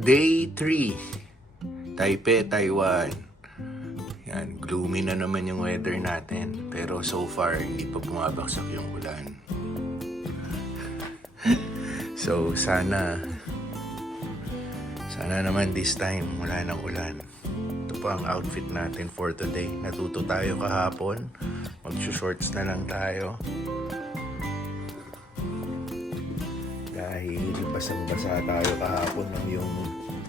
Day 3, Taipei, Taiwan. Yan, gloomy na naman yung weather natin. Pero so far, hindi pa bumabagsak yung ulan. So, sana naman this time, wala nang ulan. Ito po ang outfit natin for today. Natuto tayo kahapon. Mag-shorts na lang tayo. Dahil basang-basa tayo kahapon nung yung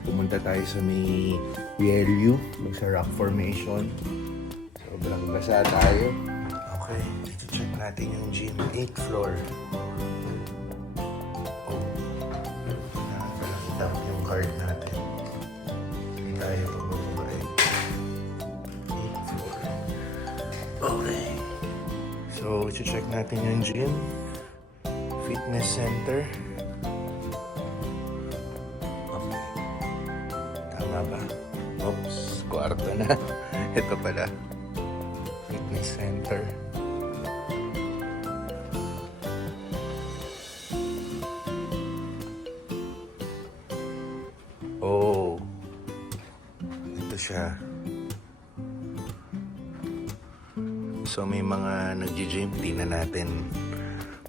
pumunta tayo sa may Rielyu, sa rock formation. Sobrang basa tayo. Okay, check natin yung gym. 8th floor. Oh, nakakalang yung card natin. Hindi tayo pababa eh. 8th floor. Okay. So, check natin yung gym. Fitness center. Okay. Tama ba? Oops, kwarto na. Ito pala. Fitness center. Oh. Ito siya. So may mga nag-gym, di na natin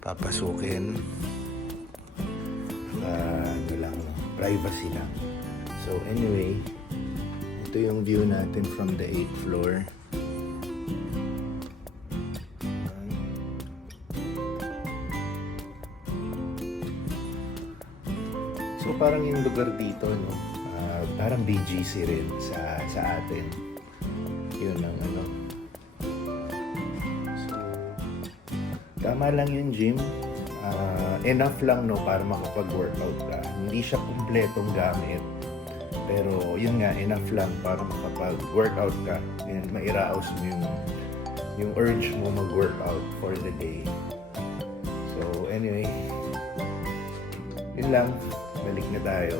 papasukin. Ano lang, privacy lang. So anyway, ito yung view natin from the 8th floor. So parang yung lugar dito, no? Parang BGC rin sa atin. Yun ang ano. So, tama lang yung gym. Enough lang, no, para makapag-workout ka. Hindi siya kumpletong gamit. Pero yun nga, enough lang para makapag-workout ka. And mairaos mo yung urge mo mag-workout for the day. So anyway, yun lang. Balik na tayo.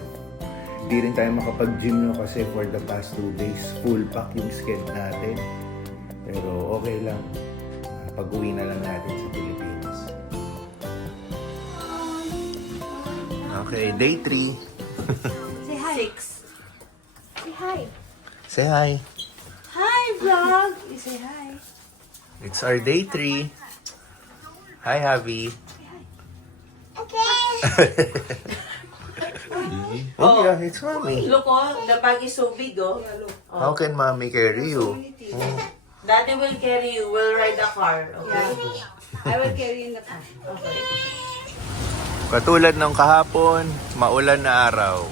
Hindi rin tayo makapag-gym, no, kasi for the past 2 days, full pack yung schedule natin. Pero okay lang. Pag-uwi na lang natin sa Pilipinas. Okay, day 3. Say hi. 6. Say hi. Say hi. Hi, vlog. You say hi. It's our day 3. Hi, Javi. Oh, yeah, it's mommy. Look, oh, the bag is so big, oh. How can mommy carry you? Daddy will carry you. We'll ride the car, okay? I will carry in the car. Okay. Katulad ng kahapon, maulan na araw.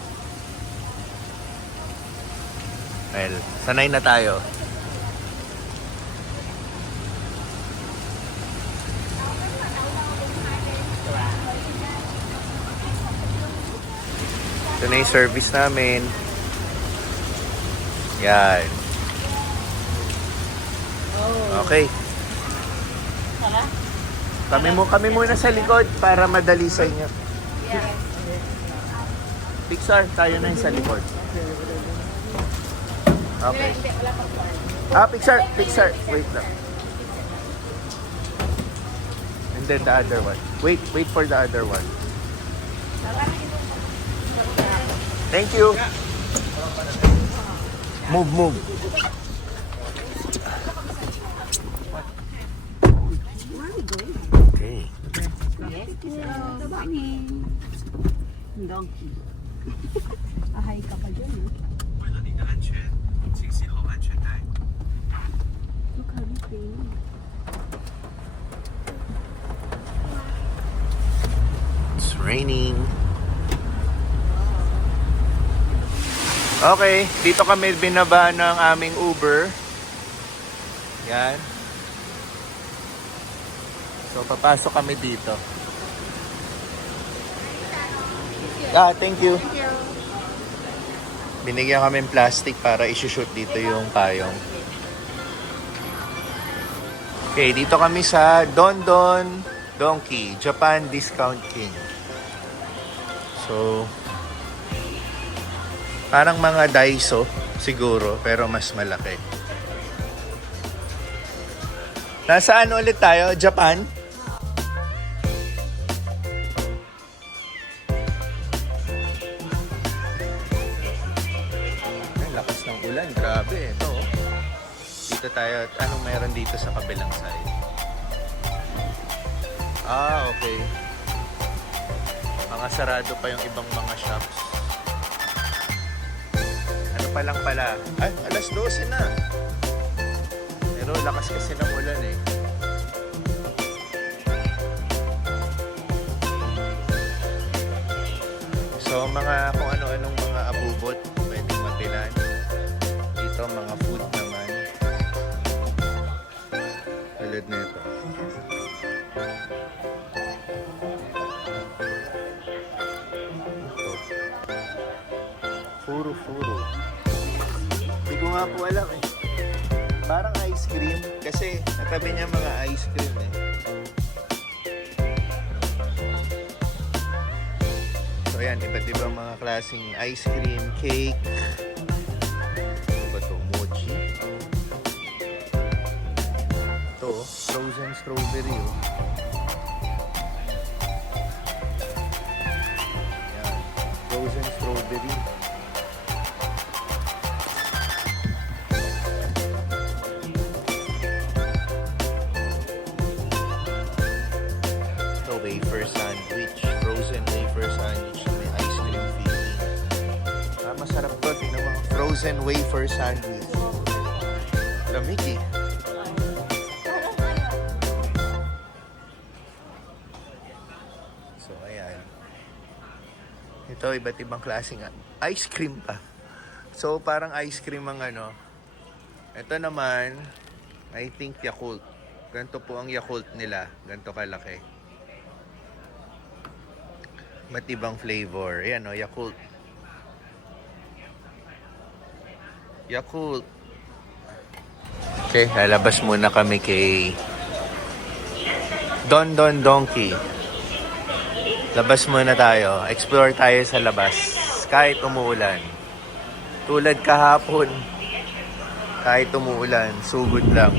Well, sanay na tayo. Ito na yung service namin. Yan. Okay. Kami muna sa likod para madali sa inyo. Pixar, tayo na yung sa likod. Okay. Pixar. Wait lang. And then the other one. Wait for the other one. Thank you. Move. Okay. Good morning. Donkey. Ahay ka pa dyan, eh. Look how pretty. It's raining. Okay, dito kami binaba ng aming Uber. Yan. So, papasok kami dito. Thank you. Binigyan kami ng plastic para isushoot dito yung payong. Okay, dito kami sa Don Don Donkey, Japan Discount King. So, parang mga Daiso siguro, pero mas malaki. Nasaan ulit tayo? Japan? ulan. Grabe, ito. Dito tayo. Anong meron dito sa kabilang side? Ah, okay. Mga sarado pa yung ibang mga shops. Ano pa lang pala? Ay, alas 12 na. Pero lakas kasi ng ulan eh. So, mga kung ano-anong mga abubot pwedeng mabilan. Dito, mga food naman. Tulad nito. Ito. Furo-furo. Hindi ko nga po alam eh. Parang ice cream. Kasi natabi niya mga ice cream eh. So ayan, iba't ibang mga klaseng ice cream, cake. Ano ba ito? Mochi. Ito, oh, frozen strawberry. Oh. Ayan, frozen strawberry. Ito, wafer sandwich. Frozen wafer sandwich na may ice cream filling. Ah, masarap to. Tingnan mo. Frozen wafer sandwich. Lamig eh. So, ayan. Ito, iba't ibang klaseng ice cream pa. So, parang ice cream ang ano. Ito naman, I think Yakult. Ganito po ang Yakult nila. Ganito kalaki. Iba't ibang flavor. Ayan o, Yakult. Yakult. Okay, lalabas muna kami kay Don Don Donkey. Labas muna tayo. Explore tayo sa labas. Kahit umuulan. Tulad kahapon. Kahit umuulan, sugod lang.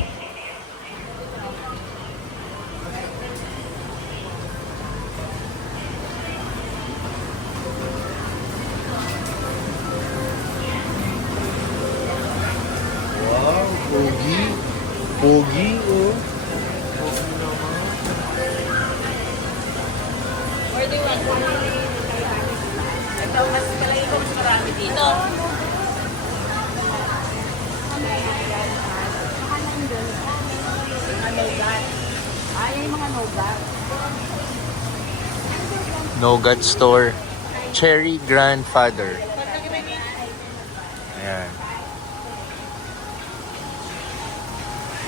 Wow, pogi. Pogi, oh. Where do you want? Ito, mas palagi ko mas marami dito. Nougat Store. Cherry Grandfather. Ayan.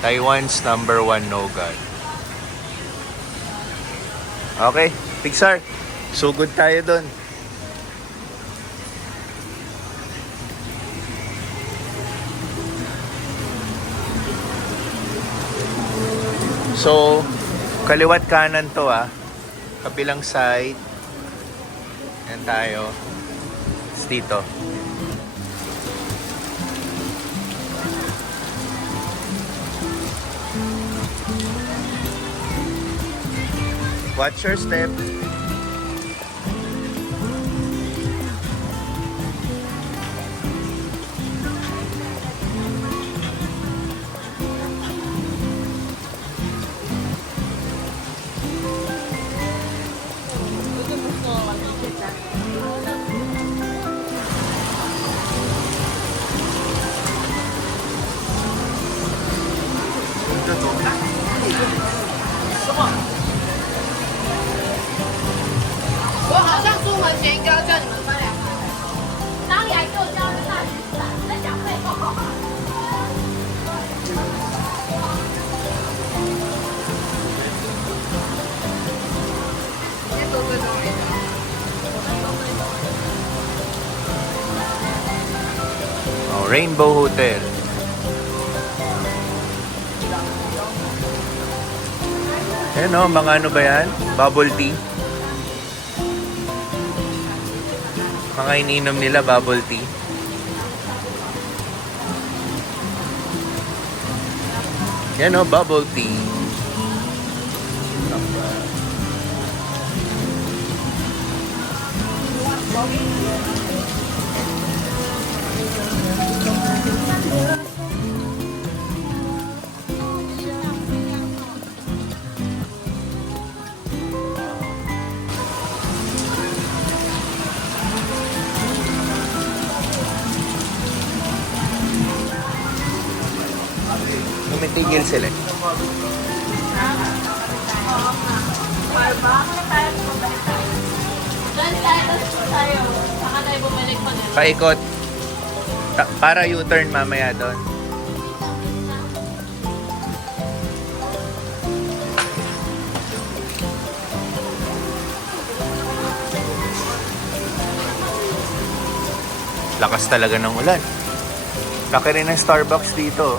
Taiwan's #1 nougat. Okay, Pixar. Sugod tayo dun. So, kaliwat kanan to ah. Kabilang side. Yan tayo. It's dito. Watch your step. Oh, Rainbow Hotel. Ayan o, mga ano ba yan? Bubble tea. Mga ininom nila, bubble tea. Yan o, bubble tea. Tigil sila. Paikot. Para U-turn mamaya doon. Lakas talaga ng ulan. Laki rin ng Starbucks dito.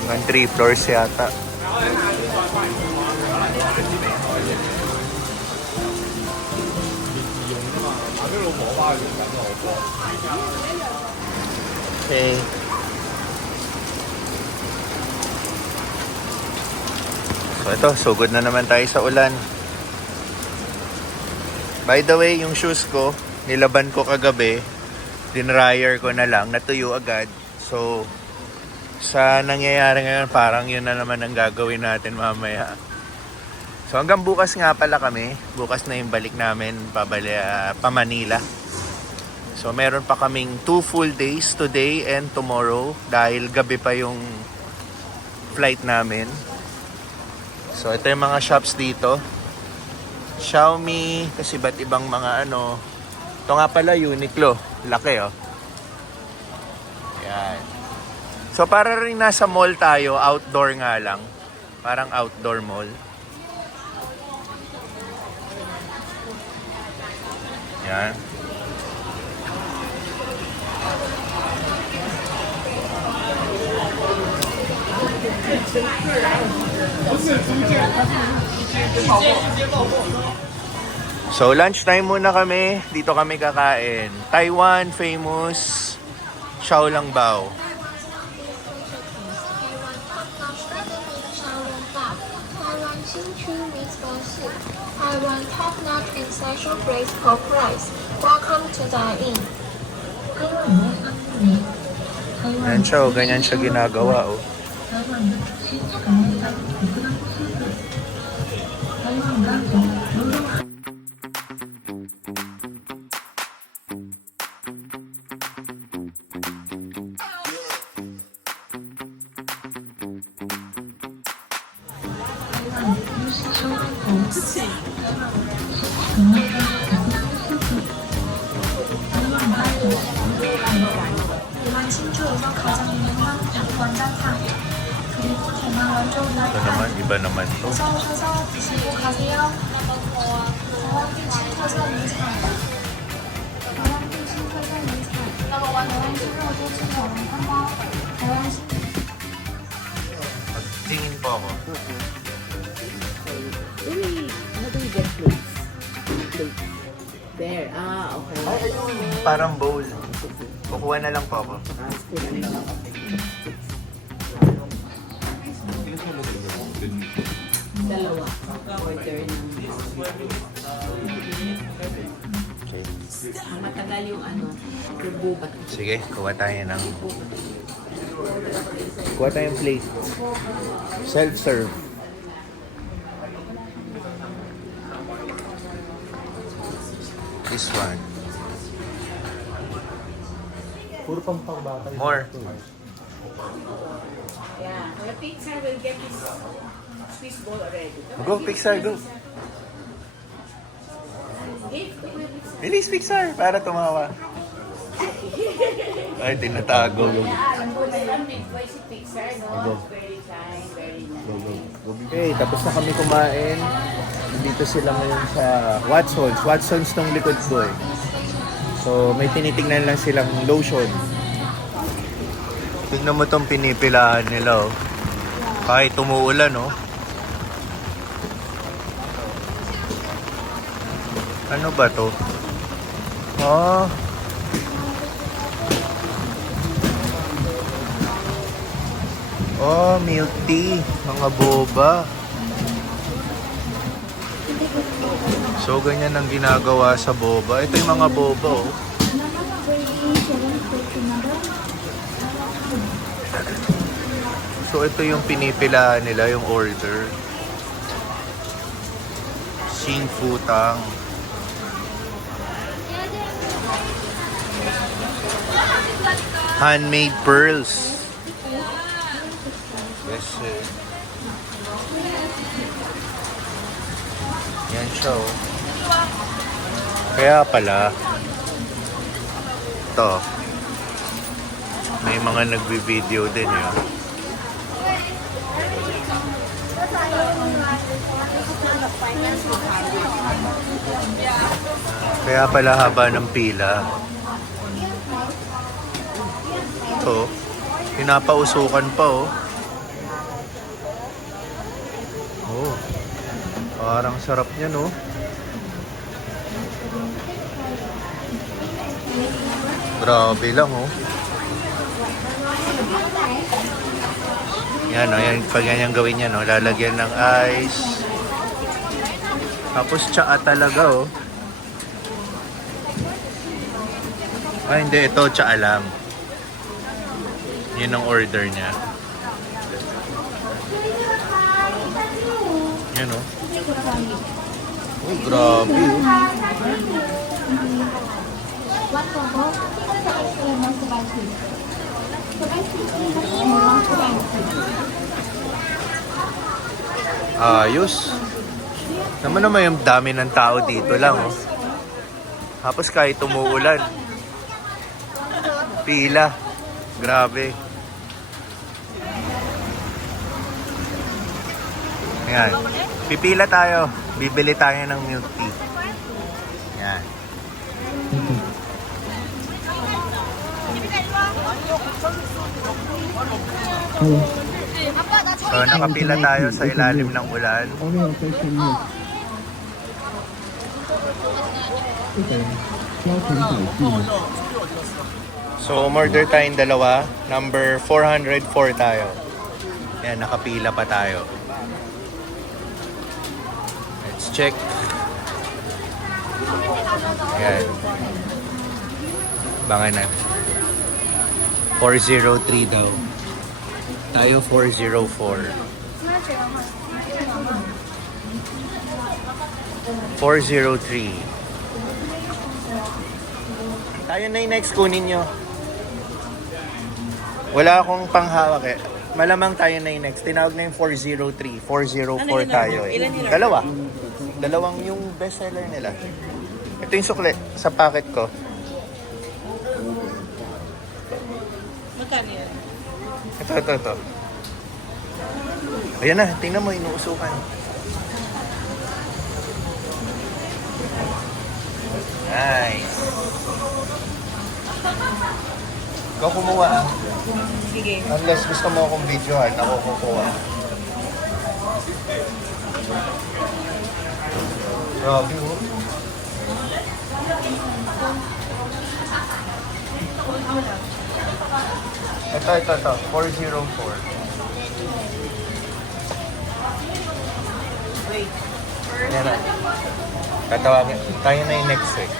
Hanggang 3 floors yata. Okay. So ito, sugod na naman tayo sa ulan. By the way, yung shoes ko, nilaban ko kagabi. Dinryer ko na lang, natuyo agad. So, sa nangyayari ngayon, parang yun na naman ang gagawin natin mamaya. So, hanggang bukas nga pala kami. Bukas na yung balik namin pa Manila. So, meron pa kaming 2 full days, today and tomorrow. Dahil gabi pa yung flight namin. So, ito yung mga shops dito. Xiaomi, kasi ba't ibang mga ano. Ito nga pala, Uniqlo. Laki, oh. Yan. So, para rin nasa mall tayo, outdoor nga lang. Parang outdoor mall. Yan. So, lunchtime muna kami. Dito kami kakain. Taiwan famous Xiaolangbao. Taiwan top-notch and special price for price. Welcome to dine-in. Yan siya, oh. Ganyan siya ginagawa, oh. 대만 신주에서 가장 유명한 닭원장탕 그리고 대만 원조나 Ito naman, iba naman to. 어서 오셔서 드시고 가세요. 대왕빛 신터서 인사. 대왕빛 신터서 인사. 대왕 신로도 신로원가마. 대왕 신. Tingin po ako. How do we get plates? Plate. There. Ah, okay. Parang bowl. Kukuha na lang po ako. Dalawa. Order ng... Okay. Matagal yung ano, yung bubat. Sige, kuha tayo ng... Kuha tayong plate. Self-serve. This one. More. Yeah. The pizza will get this Swiss ball already. Go, Pixar, go. Bilis, Pixar, para tumawa. Ay, tinatago. Alam ko na lang, midway si Pixar, no? Very kind, very nice. Okay, tapos na kami kumain. Dito sila ngayon sa Watson's. Watson's tong likod ko eh. So, may tinitingnan lang silang lotion. Tignan mo tong pinipilahan nila, oh. Kahit tumuulan, oh. Ano ba to? Oh. Oh, milk tea. Mga boba. So, ganyan ang ginagawa sa boba. Ito yung mga boba, oh. So, ito yung pinipilahan nila, yung order. Sing futang. Handmade pearls. eh. Yan siya oh. Kaya pala, ito, may mga nagbi-video din yun. Kaya pala haba ng pila. Ito, pinapausukan pa oh. Oh, parang sarap niya no. Grabe lang oh. Yan o, yan, pag yan yung gawin niya no, lalagyan ng ice. Tapos tsaa talaga oh. Ah, hindi, ito tsaa lang. Yun ang order niya. Yan oh. Oh, grabe oh. Ayos. Naman yung dami ng tao dito lang oh. Tapos kahit umuulan, pila. Grabe. Ayan. Pipila tayo. Bibili tayo ng milk tea. Ayan. So, nakapila tayo sa ilalim ng ulan. So, umorder tayong dalawa. Number 404 tayo. Yan, nakapila pa tayo. Let's check. Yan. Bangan na. 403 daw. Tayo 404. 403. Tayo na yung next kunin nyo. Wala akong panghawak eh. Malamang tayo na yung next. Tinawag na yung 403. 404 tayo eh. Dalawa. Dalawang yung bestseller nila. Ito yung sukle sa packet ko. Magkano yan? Ito. Ayan na, tingnan mo, inuusukan. Nice. Ikaw kumuha ah. Sige. Unless gusto mo akong videohan, ako kukuha. Grabe oh. Ito. 404. Wait. Yan na. Tatawagin. Tayo na yung next week.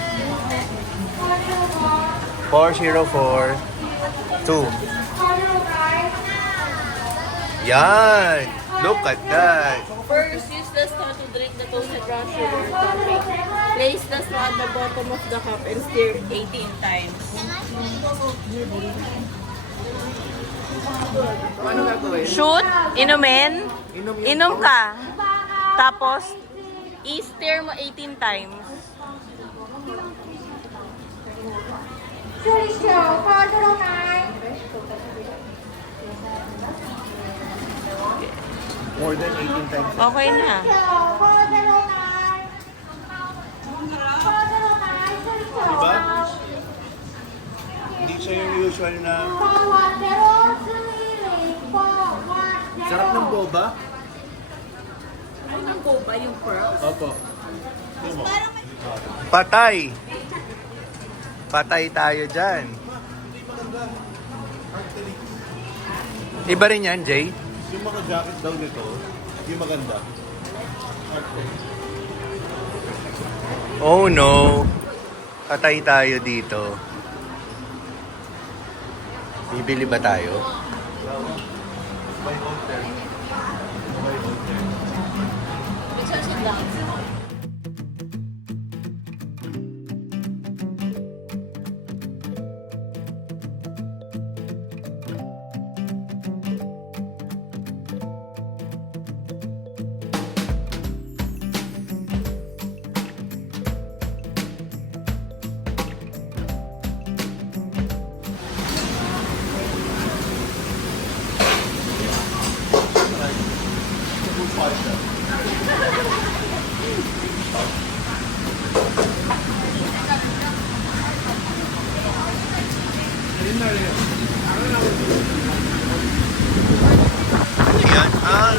404. 2. Yan! Look at that! First, use the straw to drink the toasted brown sugar topping. Place the straw at the bottom of the cup and stir 18 times. Shoot, inumin, inom ka. Tapos, i-stir mo 18 times. More than 18 times. Okay na. Diba? Hindi siya yung usual na... Sarap ng boba. Ano ng boba yung pearls? Opo. Patay! Patay tayo dyan. Iba rin yan, Jay? Yung mga jacket daw nito, yung maganda. Oh no! Patay tayo dito. Bibili ba tayo? Ano yan? Ah.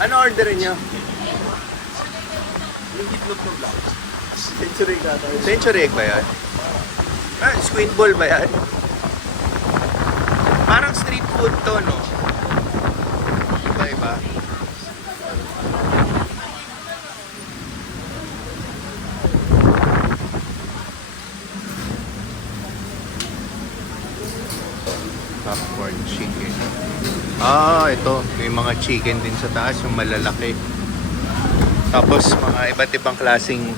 Ano orderin niyo? Century egg ba yan? Ah, squid ball ba yan? Parang street food to, no? Iba-iba. Popcorn chicken. Ah, ito. May mga chicken din sa taas, yung malalaki. Tapos mga iba't ibang klaseng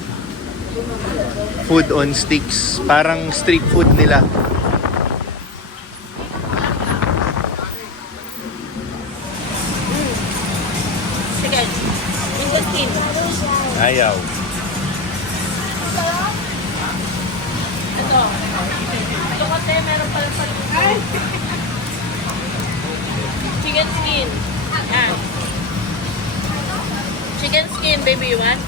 food on sticks. Parang street food nila. Chicken. Mango skin. Ayaw. Ito. Ito kasi meron pala sa chicken skin. Yan. Chicken skin, baby, you want?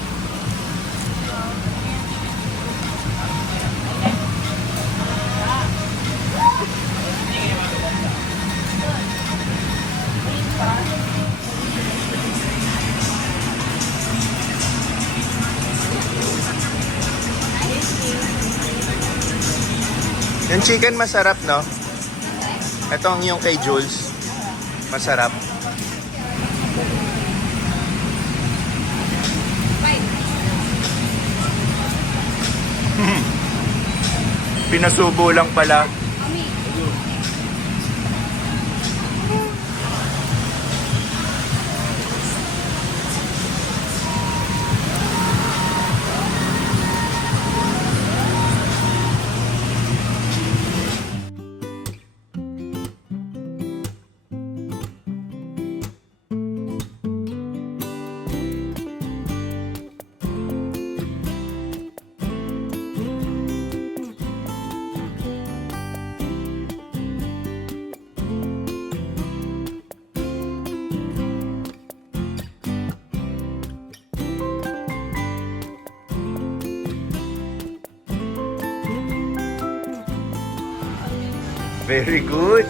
Yung chicken masarap, no? Ito ang yung kay Jules. Masarap. Pinasubo lang pala. Very good.